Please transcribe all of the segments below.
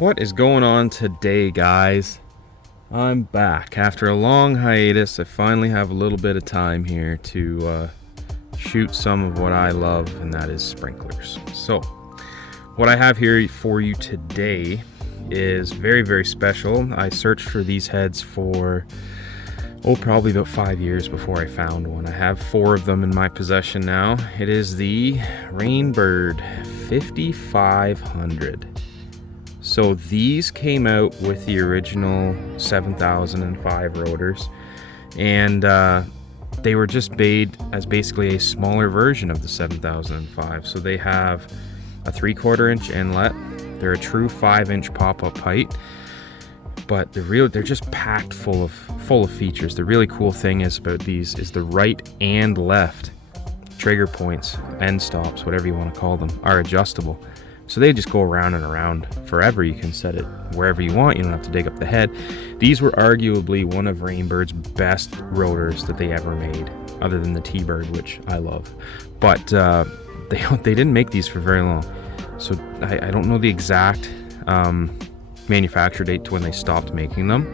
What is going on today, guys? I'm back. After a long hiatus, I finally have a little bit of time here to shoot some of what I love, and that is sprinklers. So, what I have here for you today is very, very special. I searched for these heads for, probably about 5 years before I found one. I have 4 of them in my possession now. It is the Rainbird 5500. So these came out with the original 7005 rotors, and they were just made as basically a smaller version of the 7005. So they have a 3/4 inch inlet. They're a true 5-inch pop-up height, but they're just packed full of features. The really cool thing is about these is the right and left trigger points, end stops, whatever you want to call them, are adjustable. So they just go around and around forever. You can set it wherever you want. You don't have to dig up the head. These were arguably one of Rainbird's best rotors that they ever made, other than the T-Bird, which I love. But they didn't make these for very long. So I don't know the exact manufacture date to when they stopped making them.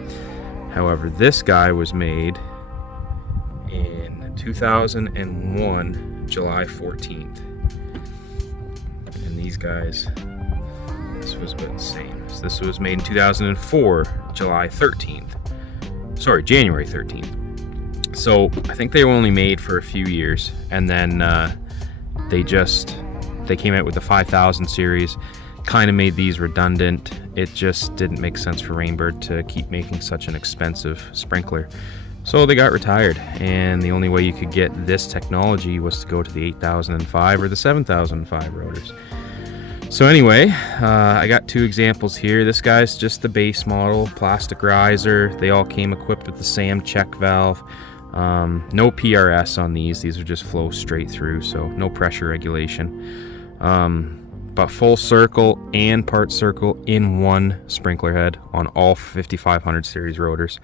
However, this guy was made in 2001, July 14th. And these guys, this was about the same. So this was made in 2004, July 13th. Sorry, January 13th. So I think they were only made for a few years, and then they came out with the 5000 series, kind of made these redundant. It just didn't make sense for Rainbird to keep making such an expensive sprinkler. So they got retired, and the only way you could get this technology was to go to the 8005 or the 7005 rotors. So anyway, I got 2 examples here. This guy's just the base model, plastic riser. They all came equipped with the SAM check valve. No PRS on these. These are just flow straight through, so no pressure regulation. But full circle and part circle in one sprinkler head on all 5500 series rotors.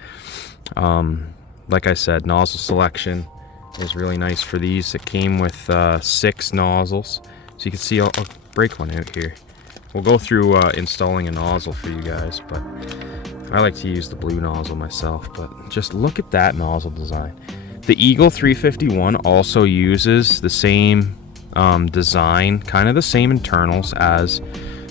Like I said, nozzle selection is really nice for these. It came with 6 nozzles. So you can see, I'll break one out here. We'll go through installing a nozzle for you guys, but I like to use the blue nozzle myself. But just look at that nozzle design. The Eagle 351 also uses the same design, kind of the same internals as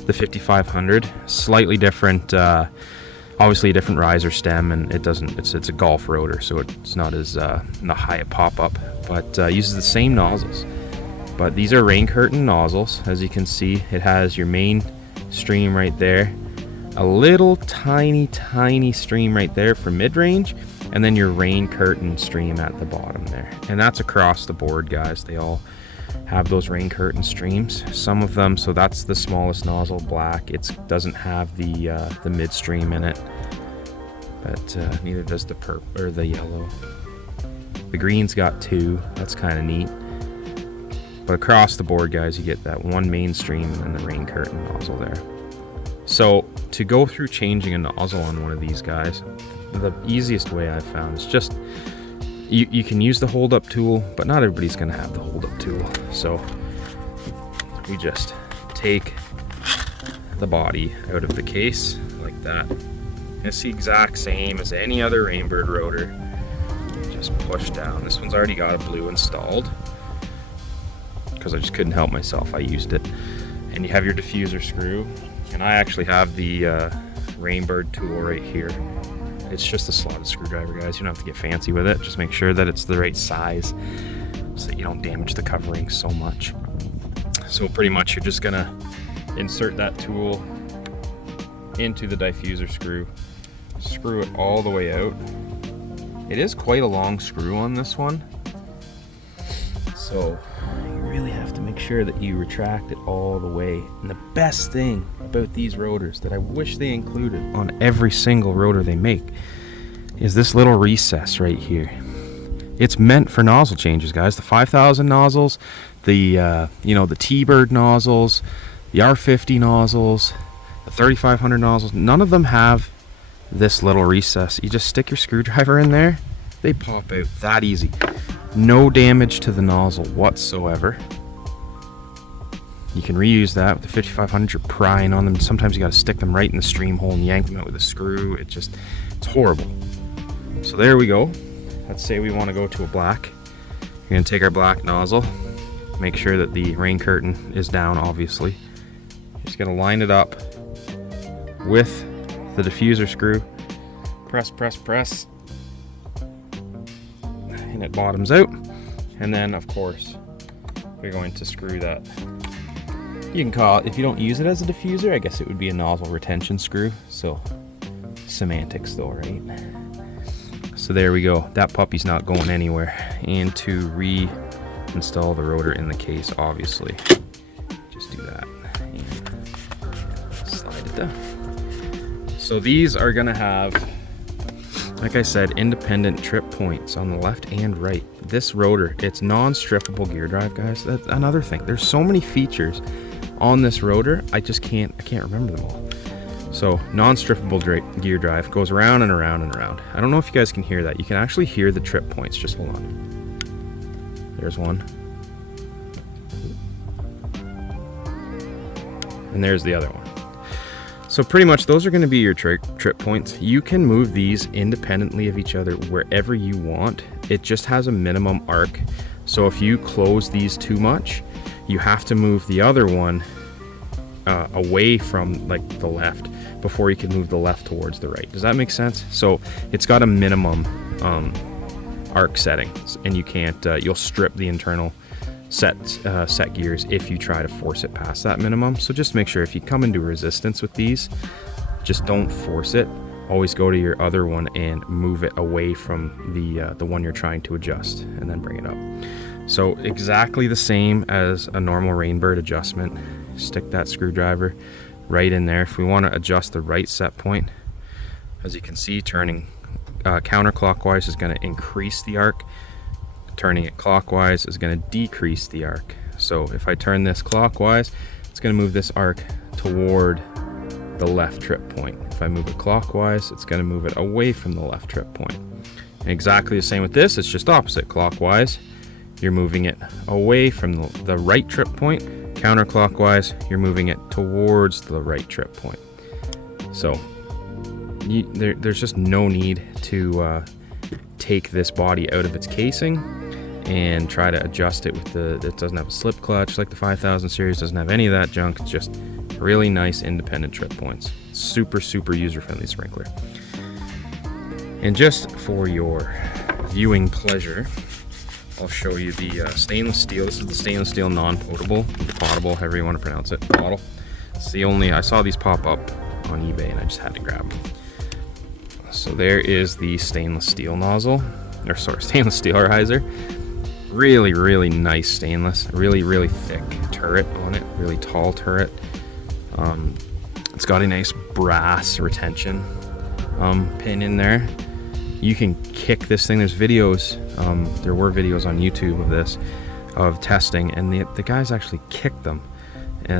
the 5500. Slightly different, obviously a different riser stem, and it's a golf rotor, so it's not as not high a pop-up, but uses the same nozzles. But these are rain curtain nozzles. As you can see, it has your main stream right there, a little tiny stream right there for mid-range, and then your rain curtain stream at the bottom there. And that's across the board, guys. They all have those rain curtain streams. Some of them, so that's the smallest nozzle, black. It doesn't have the midstream in it, but neither does the purple or the yellow. The green's got 2. That's kind of neat. But across the board, guys, you get that one mainstream and then the rain curtain nozzle there. So to go through changing a nozzle on one of these guys, the easiest way I've found is just you can use the hold-up tool, but not everybody's going to have the hold-up tool. So we just take the body out of the case like that. It's the exact same as any other Rainbird rotor. Just push down. This one's already got a blue installed because I just couldn't help myself. I used it. And you have your diffuser screw, and I actually have the Rainbird tool right here. It's just a slotted screwdriver, guys. You don't have to get fancy with it. Just make sure that it's the right size so that you don't damage the covering so much. So pretty much you're just gonna insert that tool into the diffuser screw, screw it all the way out. It is quite a long screw on this one, so you really have to make sure that you retract it all the way. And the best thing about these rotors that I wish they included on every single rotor they make is this little recess right here. It's meant for nozzle changes, guys. The 5000 nozzles, the the T-Bird nozzles, the R50 nozzles, the 3500 nozzles, none of them have this little recess. You just stick your screwdriver in there, they pop out that easy. No damage to the nozzle whatsoever. You can reuse that with the 5500. You're prying on them. Sometimes you got to stick them right in the stream hole and yank them out with a screw. It's horrible. So there we go. Let's say we want to go to a black. You're going to take our black nozzle, make sure that the rain curtain is down, obviously. You're just going to line it up with the diffuser screw. Press, press, press. And it bottoms out. And then, of course, we're going to screw that. You can call it, if you don't use it as a diffuser, I guess it would be a nozzle retention screw. So, semantics though, right? So there we go. That puppy's not going anywhere. And to reinstall the rotor in the case, obviously, just do that and slide it down. So these are gonna have, like I said, independent trip points on the left and right. This rotor, it's non-strippable gear drive, guys. That's another thing. There's so many features on this rotor, I can't remember them all. So non-strippable gear drive goes around and around and around. I don't know if you guys can hear that. You can actually hear the trip points. Just hold on. There's one. And there's the other one. So pretty much those are going to be your trip points. You can move these independently of each other wherever you want. It just has a minimum arc. So if you close these too much, you have to move the other one away from like the left before you can move the left towards the right. Does that make sense? So it's got a minimum arc setting, and you can't. You'll strip the internal set gears if you try to force it past that minimum. So just make sure if you come into resistance with these, just don't force it. Always go to your other one and move it away from the one you're trying to adjust, and then bring it up. So exactly the same as a normal Rainbird adjustment. Stick that screwdriver right in there. If we want to adjust the right set point, as you can see, turning counterclockwise is going to increase the arc. Turning it clockwise is going to decrease the arc. So if I turn this clockwise, it's going to move this arc toward the left trip point. If I move it clockwise, it's going to move it away from the left trip point. And exactly the same with this, it's just opposite. Clockwise, you're moving it away from the right trip point. Counterclockwise, you're moving it towards the right trip point. So there's just no need to take this body out of its casing and try to adjust it with it doesn't have a slip clutch like the 5000 series, doesn't have any of that junk. It's just really nice independent trip points. Super user-friendly sprinkler. And just for your viewing pleasure, I'll show you the stainless steel. This is the stainless steel non-potable, potable, however you want to pronounce it, bottle. It's the only, I saw these pop up on eBay and I just had to grab them. So there is the stainless steel nozzle, or sorry, stainless steel riser. Really nice stainless, really thick turret on it, really tall turret. It's got a nice brass retention pin in there. You can kick this thing. There's videos, there were videos on YouTube of this, of testing, and the guys actually kicked them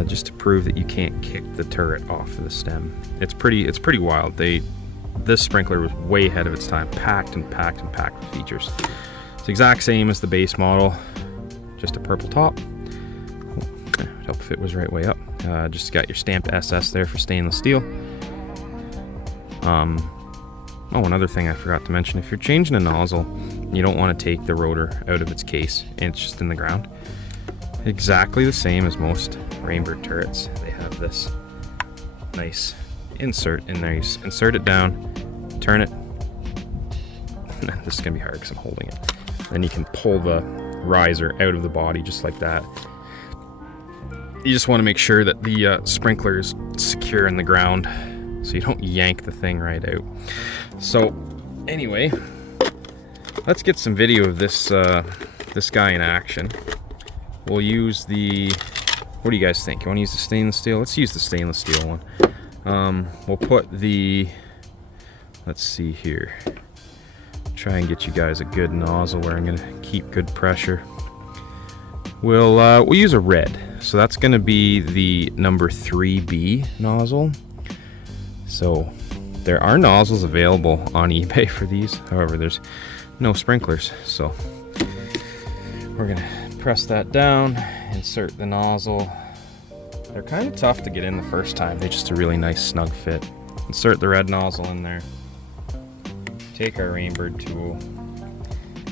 just to prove that you can't kick the turret off of the stem. It's pretty wild. This sprinkler was way ahead of its time, packed with features. It's the exact same as the base model, just a purple top. Help if it was right way up. Just got your stamped SS there for stainless steel. Oh, another thing I forgot to mention, if you're changing a nozzle, you don't want to take the rotor out of its case and it's just in the ground. Exactly the same as most Rainbird turrets. They have this nice insert in there. You insert it down, turn it. This is going to be hard because I'm holding it. Then you can pull the riser out of the body just like that. You just want to make sure that the sprinkler is secure in the ground so you don't yank the thing right out. So anyway, let's get some video of this this guy in action. We'll use the, what do you guys think? You want to use the stainless steel? Let's use the stainless steel one. We'll put the, let's see here, try and get you guys a good nozzle where I'm going to keep good pressure. We'll use a red, so that's going to be the number 3B nozzle. So there are nozzles available on eBay for these, however there's no sprinklers, so we're going to press that down, insert the nozzle They're kind of tough to get in the first time. They're just a really nice snug fit. Insert the red nozzle in there. Take our Rainbird tool.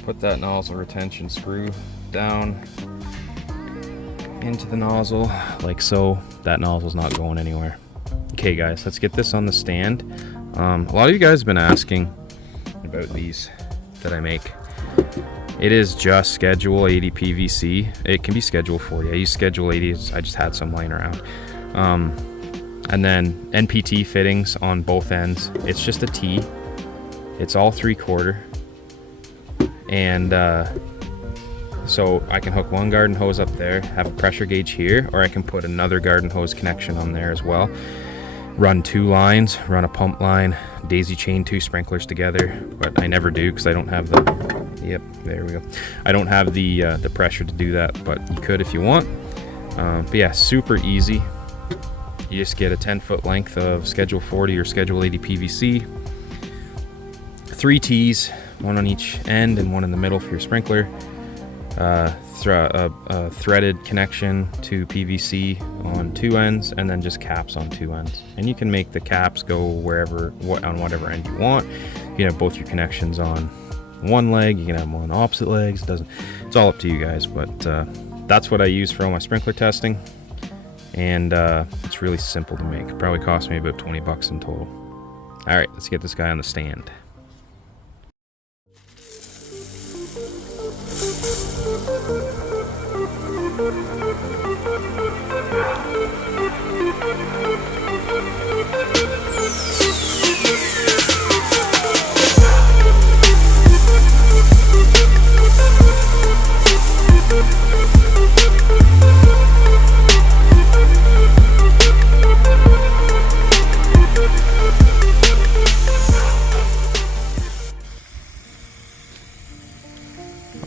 Put that nozzle retention screw down into the nozzle like so. That nozzle's not going anywhere. Okay guys, let's get this on the stand. A lot of you guys have been asking about these that I make. It is just Schedule 80 PVC. It can be Schedule 40. I use Schedule 80. I just had some lying around. And then NPT fittings on both ends. It's just a T. It's all 3/4. And so I can hook one garden hose up there, have a pressure gauge here, or I can put another garden hose connection on there as well. Run 2 lines, run a pump line, daisy chain 2 sprinklers together, but I never do because I don't have the, yep, there we go. I don't have the pressure to do that, but you could if you want. But yeah, super easy. You just get a 10-foot length of Schedule 40 or Schedule 80 PVC, 3 T's, one on each end and one in the middle for your sprinkler. A threaded connection to PVC on 2 ends, and then just caps on 2 ends. And you can make the caps go wherever, on whatever end you want. You can have both your connections on one leg. You can have them on opposite legs. It's all up to you guys. But that's what I use for all my sprinkler testing, and it's really simple to make. It probably cost me about 20 bucks in total. All right, let's get this guy on the stand.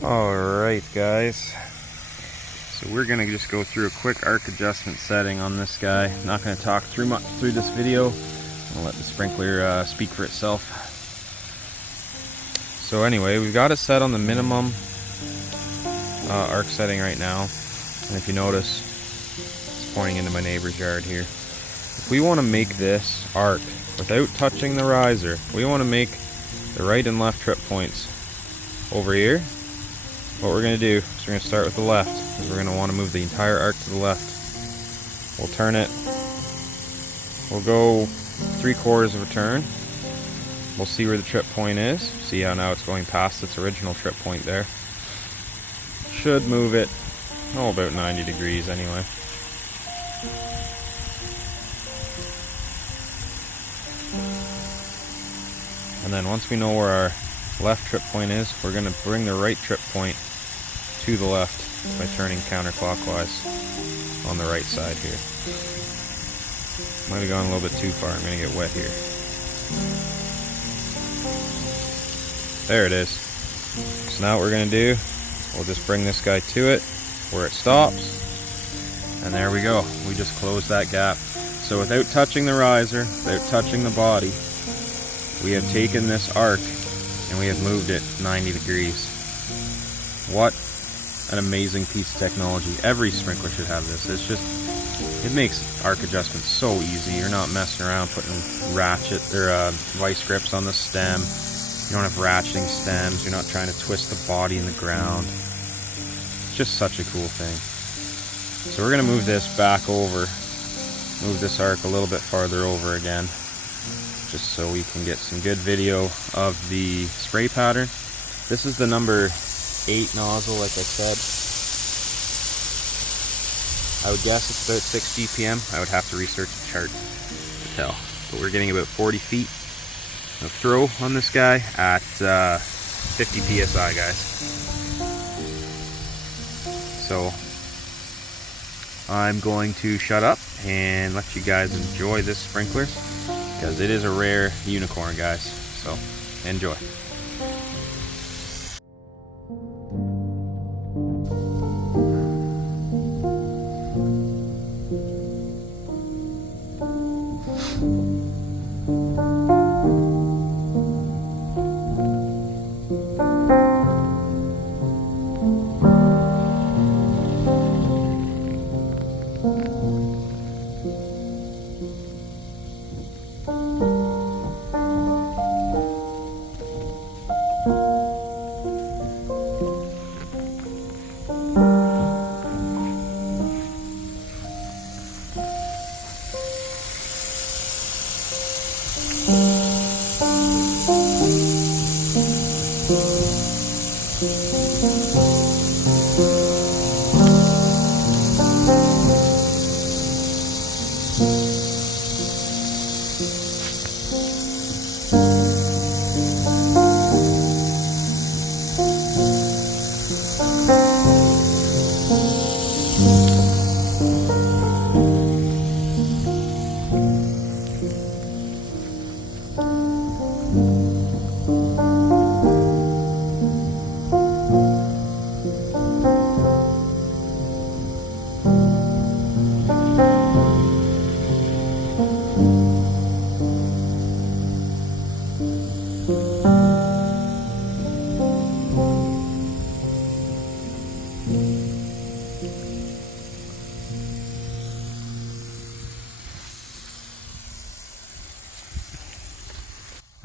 Alright guys, so we're going to just go through a quick arc adjustment setting on this guy. I'm not going to talk through much through this video. I'll let the sprinkler speak for itself. So anyway, we've got it set on the minimum arc setting right now, and if you notice, it's pointing into my neighbor's yard here. If we want to make this arc without touching the riser, we want to make the right and left trip points over here. What we're going to do is we're going to start with the left, because we're going to want to move the entire arc to the left. We'll turn it. We'll go 3/4 of a turn. We'll see where the trip point is. See how now it's going past its original trip point there. Should move it, about 90 degrees anyway. And then once we know where our left trip point is, we're going to bring the right trip point to the left by turning counterclockwise on the right side here. Might have gone a little bit too far. I'm going to get wet here. There it is. So now what we're going to do, we'll just bring this guy to it where it stops, and there we go. We just closed that gap. So without touching the riser, without touching the body, we have taken this arc and we have moved it 90 degrees. What an amazing piece of technology. Every sprinkler should have this. It makes arc adjustment so easy. You're not messing around putting ratchet or vice grips on the stem. You don't have ratcheting stems. You're not trying to twist the body in the ground. It's just such a cool thing. So we're going to move this back over. Move this arc a little bit farther over again, just so we can get some good video of the spray pattern. This is the number 8 nozzle, like I said. I would guess it's about 6 GPM. I would have to research the chart to tell. But we're getting about 40 feet of throw on this guy at 50 PSI, guys. So I'm going to shut up and let you guys enjoy this sprinkler, because it is a rare unicorn, guys. So enjoy.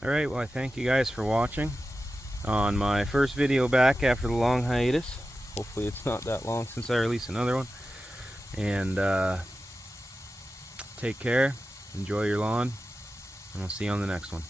Alright, well I thank you guys for watching on my first video back after the long hiatus. Hopefully it's not that long since I release another one. And take care, enjoy your lawn, and I'll see you on the next one.